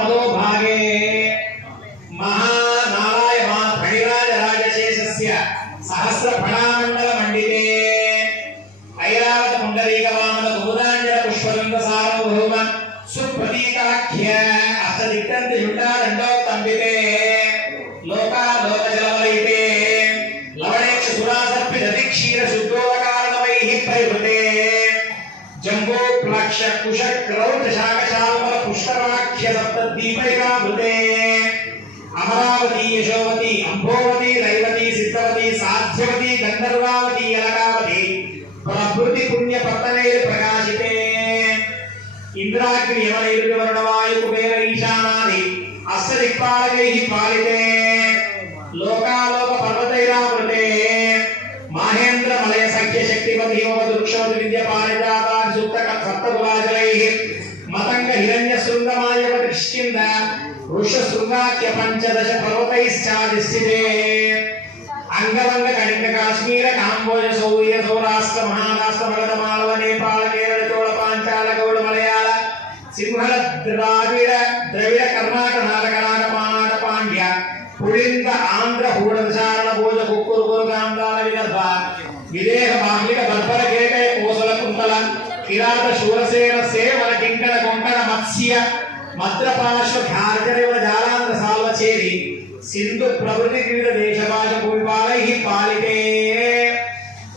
मधोभागे महानारायण फणिराजराजशेषस्य सहस्रफणामण्डलमण्डिते ऐरावत पुण्डरीकवामन कुमुदाञ्जन पुष्पदन्त सार्वभौम सुप्रतीकाख्य अष्टदिक्कन्तियुण्डादण्डोत्तम्बिते लोकालोकजलवलयिते लवणेक्ष सुरासर्पितदिक्षीरशुद्धोदकारणमैः परिवृते जम्बो प्लक्ष कुश क्रौच शाकशाल्मल पुष्कराख्य सप्तद्वीपैकावृते अमरावती यशोवती अंभोवती रैवती सिद्धवती साध्यवती गंधर्वावती अलकावती प्रभृति पुण्य पत्तनैः प्रकाशिते इंद्राग्नि यमनैर्विवर्णवायु कुबेर ईशानादि अष्टदिक्पालकैः पालिते लोकालोक पर्वतैरावृते महेंद्र मलय सख्य शक्तिपति हिमवदृक्षोद विद्या पारिजाता सुक्त सप्तकुलाजलैः मतंग हिरण्य शृंगमायवदृष्टिंद वृष शृंगाख्य पंचदश पर्वतैश्चादिस्थिते अंगवंग कलिंग काश्मीर कांबोज सौर्य सौराष्ट्र महाराष्ट्र मगध मालव नेपाल केरल चोल पांचाल गौड़ मलयाल सिंहल द्राविड़ द्रविड़ कर्नाटक नाटक नाग पानाट पांड्य पुलिंद आंध्र हूडदशारण भोज कुक्कुर कुरु गांधार विदर्भ विदेह बाह्लिक बर्बर केकय कोसल कुंतल किरात शूरसेन सेवल किंकण कोंकण मत्स्य मद्रपार्श्व घार्जरेव जालांध्र साल्वचेरी सिंधु प्रभृति विविध देशभाष भूमिपालैः पालिते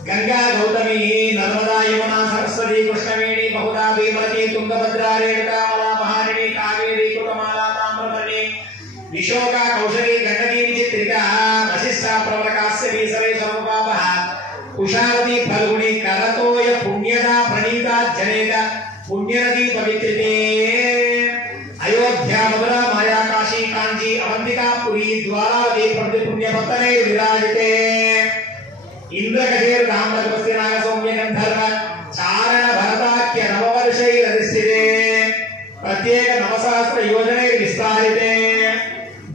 गंगा गौतमी नर्मदा यमुना सरस्वती कृष्णवेणी बहुधा भीमवती तुंगभद्रा रेणुका मला महारिणी कावेरी कृतमाला ताम्रपर्णी विशोका कौशली गंडकी चित्रिका वशिष्ठा प्रवरकास्य सरे समपावः कुशावती फल्गुनी करतोय पुण्यदा प्रणीता जनेता पुण्यनदी पवित्रते अयोध्या मधुरा माया काशी कांची अवंतिका पुरी द्वारावती प्रभृति पुण्य पत्तने विराजिते इंद्रकटेर रामरजपस्य नाग सौम्य गंधर्व चारण भरताख्य नववर्षैरधिष्ठिते प्रत्येक नवसहस्र योजने विस्तारिते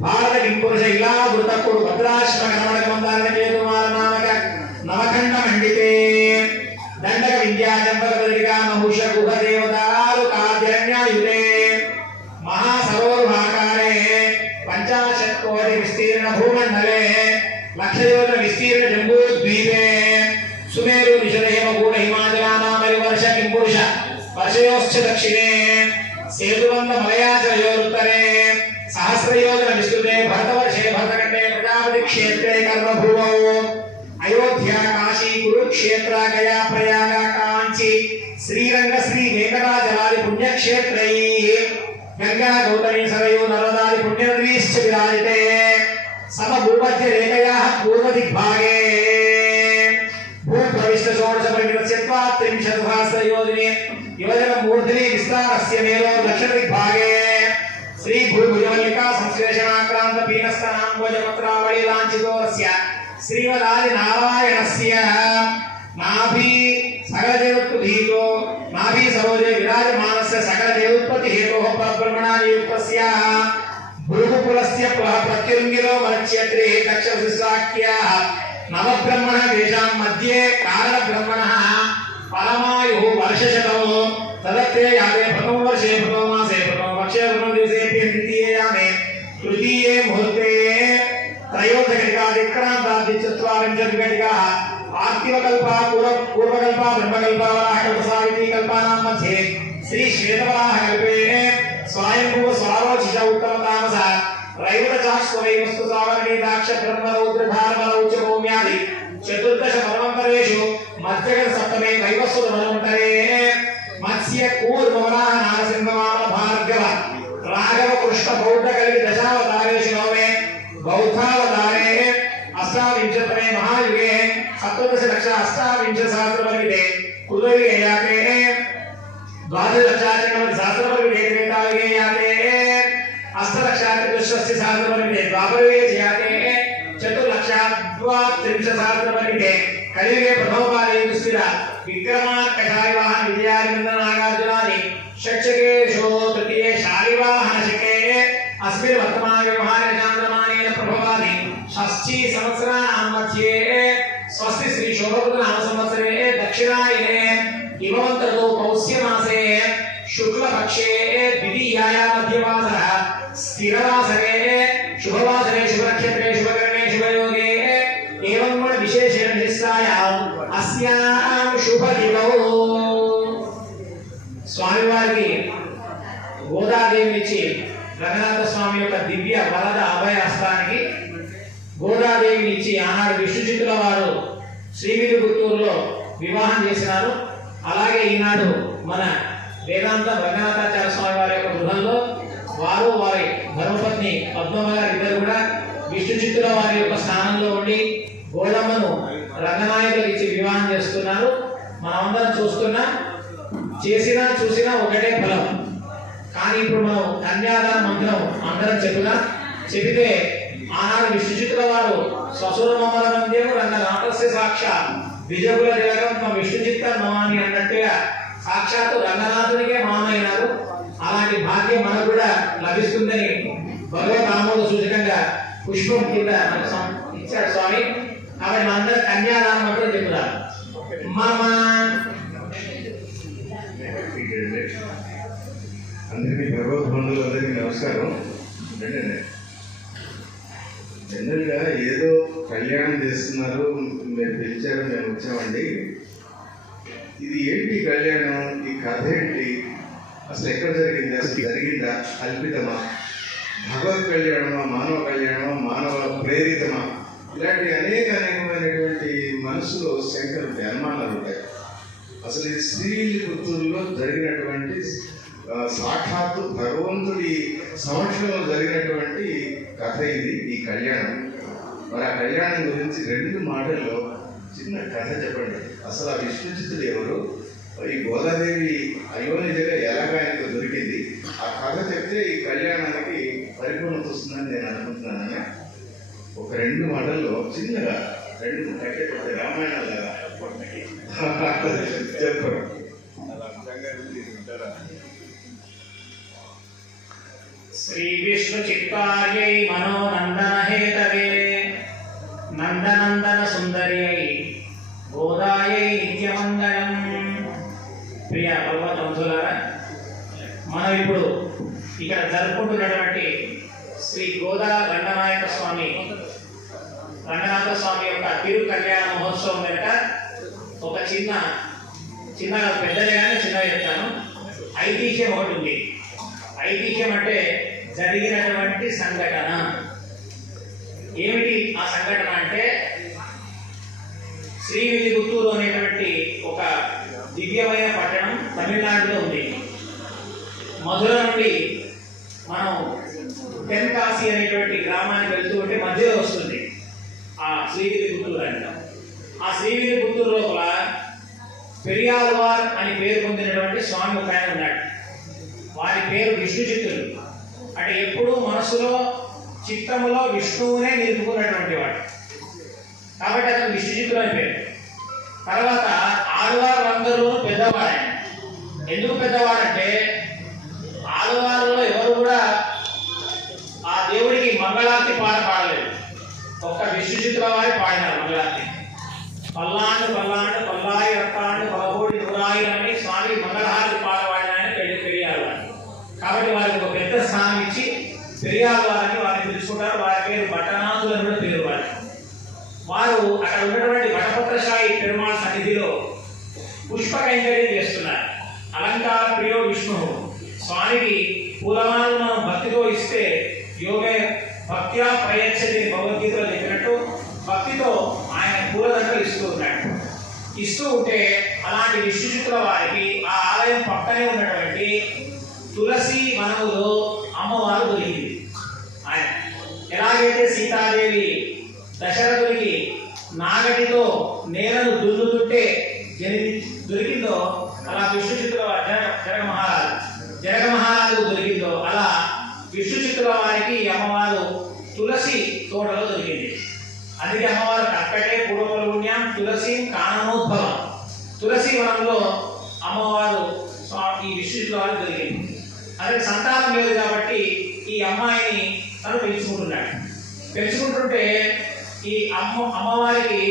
भारत किंपुरुष इला वृतकुरु भद्राश्रम गणमण मंदार केतुमार नामक नवखंड मंडिते दंडक विद्या जंबक बदरिका नहुष गुह देवदारु काद्यरण्यायुते महासरोवराकारे 50 कोटि विस्तीर्ण भूमंडले लक्षयोजन विस्तीर्ण जम्बूद्वीपे सुमेरु निषदेव गूढ़ हिमाचलानामरि वर्ष किंपुरुष वर्षयोश्च दक्षिणे सेतुबंध मलयाचलयोरुत्तरे सहस्रयोजन विस्तृते भरतवर्षे भरतखंडे प्रजापति क्षेत्रे कर्मभूमौ अयोध्या काशी कुरुक्षेत्र गया प्रयाग कांची श्रीरंग श्री वेंकटाचलादि पुण्यक्षेत्रैः गंगा गौतमी सरयू नर्मदादि पुण्यनदीश्च विराजिते समभूमध्य रेखयाः पूर्वदिग्भागे भूप्रविष्ट षोडश परिमितस्यत्वा 30 सहस्रयोजने योजन मूर्धनि विस्तारस्य मेलो दक्षिणदिग्भागे श्री भूभुजमल्लिका संश्लेषणाक्रांत पीनस्तनांबोजपत्रावळि लांछितोरस्य श्रीमदादि नारायणस्य नाभि सकल देवोत्पत्तिहेतो नाभि सरोजे विराजमानस्य सकल देवोत्पत्ति हेतोः परब्रह्मणा नियुक्तस्य भृगुकुलस्य प्रत्युङ्गिरो वरक्षेत्रे दक्षविशिष्टाख्याः नवब्रह्मणः तेषां मध्ये कारणब्रह्मणः परमायुः वर्षशतौ तदत्ते याते प्रथम वर्षे प्रथम मासे प्रथम पक्षे प्रथम दिवसे द्वितीये यामे तृतीये मुहूर्ते त्रयोदशघटिकादिक्रान्तादि 40 घटिकाः आर्तिवकल्पा पूर्वकल्पा ब्रह्मकल्पा वराहकल्पसावित्री कल्पानां मध्ये श्री श्वेतवराहकल्पे स्वयंभुव स्वारोचिष उत्तमतामस रैवतचाश्ववैवस्तु सावरणीदाक्ष ब्रह्मरौद्र धारमलौच भौम्यादि 14 मनवन्तरेषु मध्यगण सप्तमे वैवस्वत मनवन्तरे मत्स्य कूर्मवराह नारसिंहवामन भार्गव राघव कृष्ण बौद्ध कलिक दशावतारेषु नवमे बौद्धावतारे अष्टाविंशतमे महायुगे 17,18,000 कुलयुगे याते 12,00,000 त्रेतायुगे याते 8,00,000 द्वापरयुगे याते 4,30,000 कलियुगे प्रथमपादे दुस्थिरा विक्रमार्कशालिवाहन विजयारविंद नागार्जुनादि षट्शकेषु तृतीये शालिवाहन शके अस्मिन् वर्तमान व्यवहारे चान्द्रमानेन प्रभवादि षष्ठी संवत्सराणां मध्ये स्वस्ति श्री शोभकृत नाम संवत्सरे दक्षिणायने हिमवन्तर्तौ पौष्य मासे शुक्ल पक्षे द्वितीयायां मध्यवासरः स्थिरवासरे शुभवासरे शुभनक्षत्रे शुभकरणे शुभयोगे एवं गुण विशेषेण निस्सायाम् अस्यां शुभदिनौ स्वामिवारिकी గోదాదేవినిచ్చి రంగనాథ స్వామి యొక్క దివ్య వరద అభయ హస్తానికి గోదాదేవినిచ్చి ఆనాడు విష్ణుచిత్తుల వారు శ్రీవిల్లిపుత్తూరులో వివాహం చేసినారు. అలాగే ఈనాడు మన వేదాంత రంగనాథాచార్య స్వామి వారి యొక్క గృహంలో వారు వారి ధర్మపత్ని పద్మమ్మ గారు ఇద్దరు కూడా విష్ణుచిత్తుల వారి యొక్క స్థానంలో ఉండి గోడమ్మను రంగనాయకులకు ఇచ్చి వివాహం చేస్తున్నారు. మనమందరం చూస్తున్నా, చేసినా చూసినా ఒకటే ఫలం. కానీ ఇప్పుడు మనం కన్యాదాన మంత్రం అందరం చెబితే ఆనాడు విష్ణుచిత్తుల వారు స్వసురమమల మంద్యము రంగనాథస్య సాక్షాత్ విజయకుల దేవగం విష్ణుచిత్త నమాని అన్నట్టుగా సాక్షాత్తు రంగనాథునికే మామైనారు. అలాంటి భాగ్యం మనకు కూడా లభిస్తుందని భగవత్ ఆమోద సూచకంగా పుష్పం కింద ఇచ్చాడు స్వామి. కాబట్టి మనందరం కన్యాదాన మంత్రం చెప్తున్నారు. మమ అందరికీ భగవద్బంధువులందరికీ నమస్కారం. జనరల్గా ఏదో కళ్యాణం చేస్తున్నారు, మీరు పిలిచారు, మేము వచ్చామండి. ఇది ఏంటి కళ్యాణం, ఈ కథ ఏంటి, అసలు ఎక్కడ జరిగింది, అసలు జరిగిందా, కల్పితమా, భగవత్ కళ్యాణమా, మానవ కళ్యాణమా, మానవ ప్రేరితమా, ఇలాంటి అనేకమైనటువంటి మనసులో శంకలు ఉంటాయి, అనుమానాలు ఉంటాయి. అసలు ఇది శ్రీవిల్లిపుత్తూరులో జరిగినటువంటి సాక్షాత్తు భగవంతుడి సమక్షంలో జరిగినటువంటి కథ ఇది, ఈ కళ్యాణం. మరి ఆ కళ్యాణం గురించి 2 మాటల్లో చిన్న కథ చెప్పండి. అసలు ఆ విష్ణుచిత్తుడు ఎవరు, ఈ గోదాదేవి అయోనిజగా ఎలాగ ఆయనకు దొరికింది, ఆ కథ చెప్తే ఈ కళ్యాణానికి పరిపూర్ణత వస్తుందని నేను అనుకుంటున్నాను. ఒక 2 మాటల్లో చిన్నగా 2 కట్టే రామాయణాలాగా చెప్పండి. श्री विष्णु चित्तायै मनोनंदन हेतवे नंदनंदन सुंदर्यै गोदायै नित्यमंगलम. ప్రియ భగవద్బంధువులారా, మనం ఇప్పుడు ఇక్కడ జరుపుకుంటున్నటువంటి శ్రీ గోదా రంగనాయక స్వామి రంగనాథ స్వామి యొక్క తిరు కళ్యాణ మహోత్సవం వెనుక ఒక చిన్నగా పెద్దదే కానీ చిన్నగా చెప్తాను. ఐతిహ్యం ఒకటి ఉంది. ఐతిహ్యం అంటే జరిగినటువంటి సంఘటన. ఏమిటి ఆ సంఘటన అంటే, శ్రీవిల్లిపుత్తూరు అనేటువంటి ఒక దివ్యమైన పట్టణం తమిళనాడులో ఉంది. మధుర నుండి మనం తెన్కాశీ అనేటువంటి గ్రామానికి వెళ్తూ ఉంటే మధ్యలో వస్తుంది ఆ శ్రీవిల్లిపుత్తూరు అంటాం. ఆ శ్రీవిల్లిపుత్తూరు లోపల పెరియాళ్వార్ అని పేరు పొందినటువంటి స్వామి ఒక ఆయన ఉన్నాడు. వారి పేరు విష్ణుచిత్తుడు. అంటే ఎప్పుడూ మనసులో చిత్తములో విష్ణువునే నిలుపుకున్నటువంటి వాడు, కాబట్టి అతను విష్ణుచిత్తుడు అని పేరు. తర్వాత ఆళ్వారులందరూ పెద్దవాడు. ఎందుకు పెద్దవాడంటే, ఆళ్వారులో ఎవరు కూడా ఆ దేవుడికి మంగళారతి పాడలేదు. ఒక్క విష్ణుచిత్తుల వారి పాడినారు మంగళారతి. పల్లాండు పల్లాండు పల్లాయి రక్తాండు పలకోడి నూరాయి అని స్వామి మంగళహారతి పాడవాడిన ఆయన పెరియారు. కాబట్టి వారికి ఒక పెద్ద స్థానం ఇచ్చి పెరియారు వారిని వారిని పిలుచుకుంటారు. వారి పేరు భట్టనాథులు అని కూడా పేరు వారు అక్కడ ఉన్నటువంటి వటపత్రశాయి పెరుమాళ్ సన్నిధిలో పుష్ప కైంకర్యం చేస్తున్నారు. అలంకార ప్రియో విష్ణు స్వామికి పూలమాలను మనం భక్తితో ఇస్తే యోగే భక్త్యా ప్రయచ్చని భగవద్గీతలో చెప్పినట్టు భక్తితో ఆయన పూలదండలు ఇస్తూ ఉన్నాడు. ఇస్తూ ఉంటే అలాంటి విష్ణుచిత్తుల వారికి ఆ ఆలయం పక్కనే ఉన్నటువంటి తులసి వనములో అమ్మవారు దొరికింది. ఆయన ఎలాగైతే సీతాదేవి దశరథుడికి నాగటితో నేలను దున్నుతుంటే దొరికిందో, అలా విష్ణుచిత్తుల జనక మహారాజు దొరికిందో, అలా విష్ణుచిత్తుల వారికి అమ్మవారు తులసి తోటలో దొరికింది. అందుకే అమ్మవారు అక్కడే పూర్వపుణ్యం తులసి కాననోద్భవం, తులసి వనంలో అమ్మవారు ఈ విష్ణుచిత్తుల వారు దొరికింది. అదే సంతానం లేదు కాబట్టి ఈ అమ్మాయిని తను పెంచుకుంటుంటే ఈ అమ్మవారికి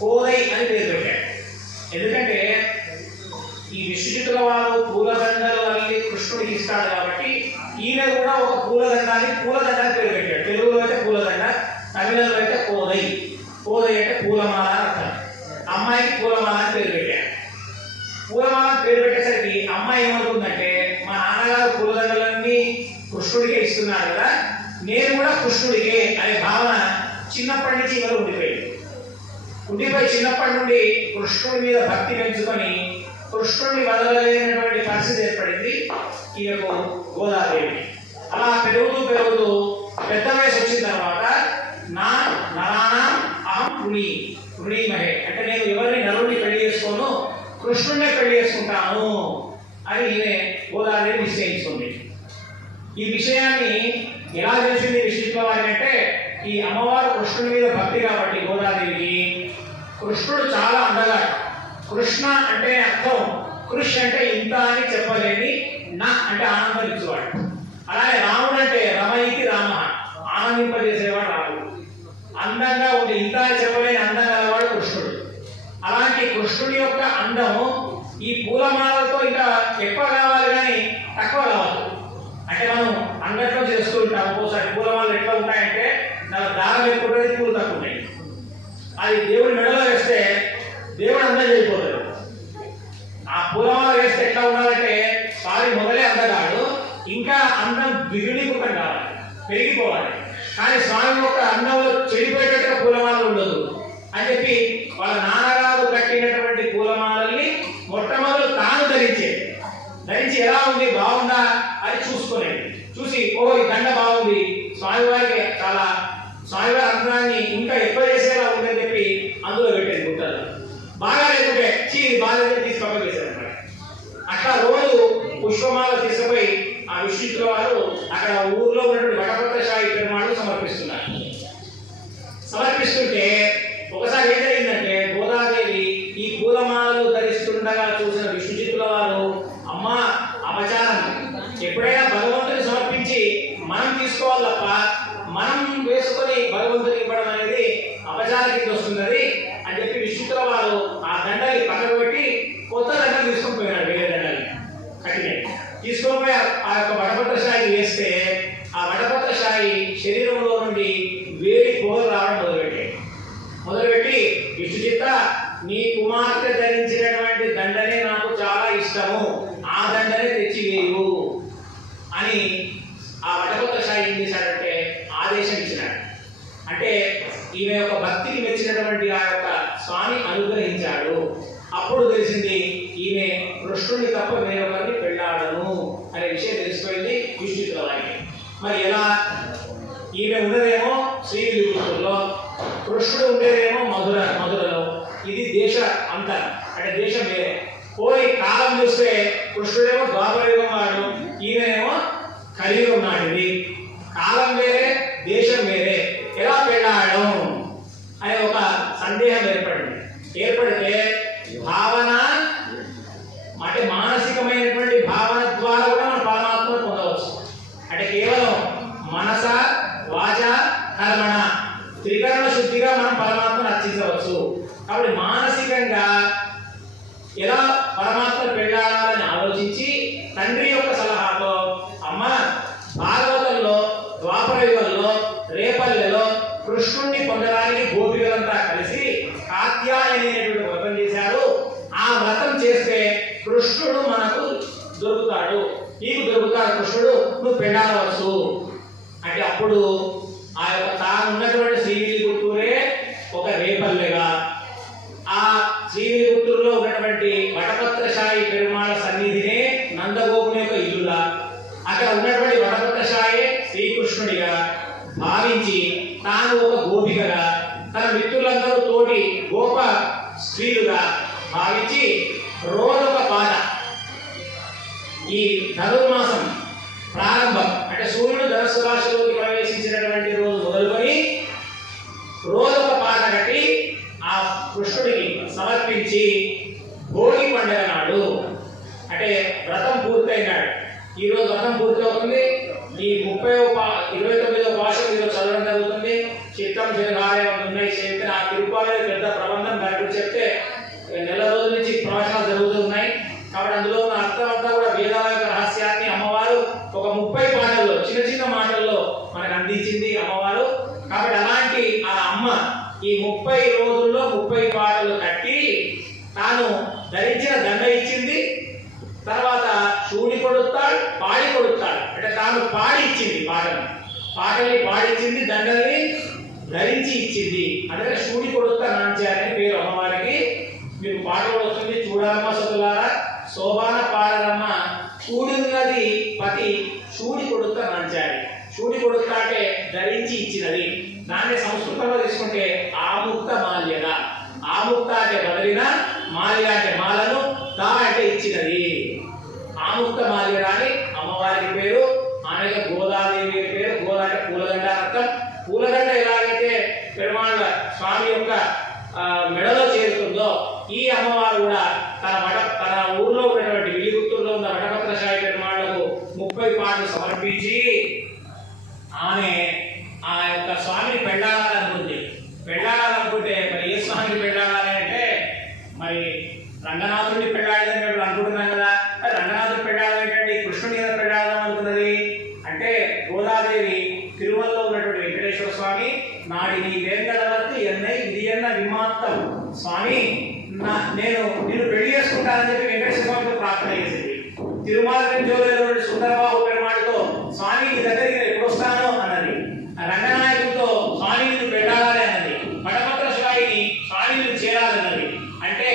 కోదై అని పేరు పెట్టాడు. ఎందుకంటే ఈ విష్ణుచిత్తుల వారు పూలదండలు అల్లి కృష్ణుడికి ఇస్తాడు కాబట్టి ఈయన ఈయన కూడా ఒక పూలదండాన్ని పేరు పెట్టాడు. తెలుగులో అయితే పూలదండ, తమిళంలో అయితే కోదై. కోదై అంటే పూలమాల అని అర్థం. అమ్మాయికి పూలమాల అని పేరు పెట్టాడు. పూలమాల పేరు పెట్టేసరికి అమ్మాయి ఏమనుకుందంటే, మా నాన్నగారు పూలదండలన్నీ కృష్ణుడికే ఇస్తున్నాడు కదా, నేను కూడా కృష్ణుడికే అనే భావన చిన్నప్పటి నుంచి ఇవాళ ఉండిపోయి చిన్నప్పటి నుండి కృష్ణుడి మీద భక్తి పెంచుకొని కృష్ణుడిని వదలలేనటువంటి పరిస్థితి ఏర్పడింది ఈయనకు గోదాదేవి. అలా పెరుగుతూ పెద్ద వయసు వచ్చిన తర్వాత నా నరానా అహం పుణీమహే అంటే నేను ఎవరిని నరుడిని పెళ్లి చేసుకోను, కృష్ణుడినే పెళ్లి చేసుకుంటాను అని ఈయన గోదాదేవి నిశ్చయించుకుంది. ఈ విషయాన్ని ఎలా తెలిసింది విష్ణుత్వ వారికి అంటే, ఈ అమ్మవారు కృష్ణుడి మీద భక్తి కాబట్టి గోదాదేవికి కృష్ణుడు చాలా అందగాడు. కృష్ణ అంటే అర్థం, కృష్ అంటే ఇంత అని చెప్పలేని, నా అంటే ఆనందించేవాడు. అలాగే రాముడు అంటే రమయితి రామ, ఆనందింపజేసేవాడు రాముడు. అందంగా ఉండి ఇంత అని చెప్పలేని అందం గలవాడు కృష్ణుడు. అలాంటి కృష్ణుడి యొక్క అందము ఈ పూలమాలతో ఇంకా ఎక్కువ కావాలి కానీ తక్కువ కావాలి. అంటే మనం అంగట్లో చేస్తూ ఉంటాం. ఒక్కోసారి పూలమాలలు ఎట్లా ఉంటాయంటే దారం ఎక్కువ ఉంటుంది, పూలు తక్కువ ఉంటాయి. అది దేవుడి మెడలో వేస్తే దేవుడు అందం చేయకపోతాడు. ఆ పూలమాల వేస్తే ఎట్లా ఉండాలంటే వారి మొదలే అందగాడు, ఇంకా అందం ద్విగుణీకృతం కావాలి, పెరిగిపోవాలి. కానీ స్వామి యొక్క అందంలో చెడిపోయేటట్టుగా పూలమాలలు ఉండదు అని చెప్పి వాళ్ళ నాన్నగారు కట్టినటువంటి పూలమాలల్ని మొట్టమొదలు తాను ధరించి ఎలా ఉంది, బాగుందా అని చూసుకునేది. చూసి ఓహో ఈ దండ బాగుంది, స్వామివారికి చాలా స్వామివారి అందాన్ని ఇంకా ఎక్కువ చేసేలా ఉందని చెప్పి అందులో పెట్టేది గుట్టలు. బాగా లేకుంటే బాగా తీసి పక్కన వేసేది అనమాట. అట్లా రోజు పుష్పమాల తీసుకుపోయి ఆ విష్ణుత్వ వారు అక్కడ ఊర్లో ఉన్నటువంటి వటపత్రశాయి పెరుమాళ్ళు సమర్పిస్తుంటే ఒకసారి ఏం జరిగిందంటే, గోదాదేవి ఈ పూలమాలలు ధరిస్తుండగా చూసిన విష్ణుచిత్తుల వారు, అమ్మా అపచారం, ఎప్పుడైనా భగవంతుని సమర్పించి మనం తీసుకోవాలి తప్ప మనం వేసుకొని భగవంతునికి ఇవ్వడం అనేది అపచార కింద వస్తున్నది అని చెప్పి విష్ణుత్వ వారు ఆ దండని పక్కకు పెట్టి కొత్త దండలు తీసుకొని పోయినాడు. వేరే దండలు కట్టిన తీసుకొని పోయి ఆ యొక్క వటపత్రశాయి వేస్తే ఆ వటపత్రశాయి శరీరంలో నుండి వేడి పొగలు రావడం మొదలుపెట్టి విష్ణుచిత్త, నీ కుమార్తె ధరించినటువంటి దండనే నాకు చాలా ఇష్టము, ఆ దండనే తెచ్చి వేయు అని ఆ వటపత్రశాయి ఏం చేశాడంటే ఆదేశం ఇచ్చినాడు. అంటే ఈమె యొక్క భక్తికి మెచ్చినటువంటి ఆ యొక్క స్వామి అనుగ్రహించాడు. అప్పుడు తెలిసింది ఈమె కృష్ణుని తప్ప వేరొకరిని పెళ్ళాడను అనే విషయం తెలిసిపోయింది విష్ణుత్వ వారికి. మరి ఎలా? ఈమె ఉన్నదేమో శ్రీవిల్లిపుత్తూరులో, కృష్ణుడు ఉండేదేమో మధురలో. ఇది దేశ అంతరం, అంటే దేశం వేరే. పోయి కాలం చూస్తే కృష్ణుడేమో ద్వాపరయుగం వాడు, ఈయనేమో కలియుగం నాటిది. కాలం వేరే, దేశం వేరే, ఎలా పెళ్ళాడడం అనే ఒక సందేహం ఏర్పడితే భావన అంటే మానసికమైనటువంటి భావన ద్వారా కూడా మనం పరమాత్మను పొందవచ్చు. అంటే కేవలం మనస వాచ కర్మణ త్రికరణ శుద్ధిగా మనం పరమాత్మను అర్చించవచ్చు. కాబట్టి మానసికంగా ఎలా పరమాత్మ పెళ్ళాడాలని ఆలోచించి తండ్రి యొక్క సలహాతో, అమ్మ భాగవతంలో ద్వాపరయుగంలో రేపల్లెలో కృష్ణుణ్ణి పొందడానికి గోపికలంతా కలిసి కాత్యాయని అనేటువంటి వ్రతం చేశారు. ఆ వ్రతం చేస్తే కృష్ణుడు మనకు దొరుకుతాడు, నీకు దొరుకుతాడు కృష్ణుడు, నువ్వు పెళ్ళాడవచ్చు అంటే అప్పుడు ఆ యొక్క తాను ఉన్నటువంటి శ్రీవిల్లిపుత్తూరే ఒక రేపల్లెగా, ఆ శ్రీవిల్లిపుత్తూరులో ఉన్నటువంటి వటపత్రశాయి పెరుమాళ సన్నిధినే నందగోపుని యొక్క ఇల్లుగా, అక్కడ ఉన్నటువంటి వటపత్రశాయే శ్రీకృష్ణుడిగా భావించి తాను ఒక గోపికగా, తన మిత్రులందరూ తోటి గోప స్త్రీలుగా భావించి రోజొక పాట, ఈ ధనుర్మాసం ప్రారంభం అంటే సూర్యుడు ధనుస్సు రాశిలోకి ప్రవేశించినటువంటి రోజు మొదలుకొని రోజొక పాట కట్టి ఆ కృష్ణుడికి సమర్పించి భోగి పండుగ నాడు అంటే వ్రతం పూర్తయినాడు. ఈ రోజు వ్రతం పూర్తి అవుతుంది. ఈ 29వ భాషలు ఈరోజు చదవడం జరుగుతుంది. చిత్తం జరగాలే ఉన్నాయి చెప్తే ఆ తిరుపాలే పెద్ద ప్రబంధం దాని గురించి చెప్తే నెల రోజుల నుంచి ప్రవచనాలు జరుగుతూ ఉన్నాయి. కాబట్టి అందులో ఉన్న అర్థం అంతా కూడా వేదాల యొక్క రహస్యాన్ని అమ్మవారు ఒక 30 పాటల్లో అందించింది అమ్మవారు. కాబట్టి అలాంటి ఆ అమ్మ ఈ 30 రోజుల్లో 30 పాటలు కట్టి తాను ధరించిన దండ ఇచ్చింది. తర్వాత శూడి కొడుతాడు, పాడి కొడుతాడు, అంటే తాను పాడి ఇచ్చింది పాటల్ని పాడిచ్చింది, దండల్ని ధరించి ఇచ్చింది. అందుకే శూడి కొడుతా నాంచారని పేరు అమ్మవారికి. మీకు పాట కూడా వస్తుంది, చూడమ్మ సతులారా శోభాన పాడరమ్మ కూడున్నది పతి శూడి కొడుతా నాంచారి. శూడి కొడుతా అంటే ధరించి ఇచ్చినది. దాన్ని సంస్కృతంలో తీసుకుంటే ఆముక్త మాల్యద. ఆముక్త అంటే బదిలిన, మాల్య అంటే మాలను, దా అంటే ఇచ్చినది. ఆముక్త మాల్యద అని అమ్మవారికి పేరు. ఆమెకు గోదాదేవి పేరు. గోదా అంటే పూలదండ అర్థం. పూలదండ ఎలాగైతే పెరుమాళ్ళ స్వామి యొక్క మెడలో చేరుతుందో ఈ అమ్మవారు కూడా తన ఊర్లో ఉన్నటువంటి విలిగుత్తూరులో ఉన్న వటభద్రశాయి పెరుమాళ్లకు 30 పాటలు సమర్పించి ఆమె ఆ యొక్క స్వామిని పెళ్ళాడాలనుకుంది. పెళ్ళాడాలనుకుంటే మరి ఏ స్వామిని పెళ్ళాడాలి అంటే మరి రంగనాథుడిని పెళ్ళాడదని మేము అనుకుంటున్నాం కదా. రంగనాథుడు పెళ్ళాడంటే కృష్ణుడి మీద పెళ్ళాడదాం అనుకున్నది. అంటే గోదాదేవి తిరుమలలో ఉన్నటువంటి వెంకటేశ్వర స్వామి నాడి నీ వేంగళ వరకు ఎన్నై ఇది ఎన్న విమాత్తం స్వామి నేను పెళ్లి చేసుకుంటానని చెప్పి వెంకటేశ్వర స్వామితో ప్రార్థన చేసింది. తిరుమల నుంచి సుందరబాబు పెరుమాడితో స్వామి నీ దగ్గరికి నేను ఎప్పుడు వస్తాను అన్నది. రంగనాయకుడితో స్వామి నిన్ను పెళ్ళాడాలి అన్నది. వటభద్ర శివాయిని స్వామి నిన్ను చేరాలన్నది. అంటే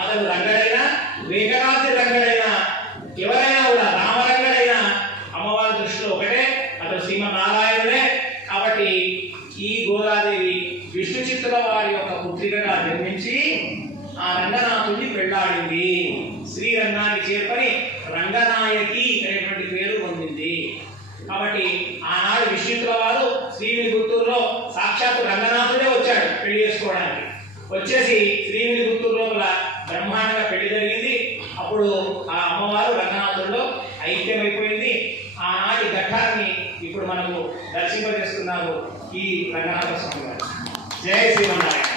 అతను రంగడైనా వేగనాథి రంగడైనా ఎవరైనా కూడా రామరంగడైనా అమ్మవారి దృష్టిలో ఒకటే, అతను శ్రీమన్నారాయణుడే. కాబట్టి ఈ గోదాదేవి విష్ణు చిత్తుల వారి యొక్క పుత్రికగా జన్మించి ఆ రంగనాథుడిని పెళ్ళాడింది. శ్రీరంగాన్ని చేరుకొని రంగనాయకి అనేటువంటి పేరు పొందింది. కాబట్టి ఆనాడు విష్ణుచిత్తుల వారు శ్రీవిల్లిపుత్తూరులో సాక్షాత్ రంగనాథుడే వచ్చాడు పెళ్లి చేసుకోవడానికి. వచ్చేసి శ్రీవిల్లిపుత్తూరు లోపల బ్రహ్మాండంగా పెళ్లి జరిగింది. అప్పుడు ఆ అమ్మవారు రంగనాథుడిలో ఐక్యమైపోయింది. ఆనాటి ఘట్టాన్ని ఇప్పుడు మనకు దర్శింపజేస్తున్నారు ఈ రంగనాథ స్వామి గారు. జయ శ్రీమన్నారాయణ.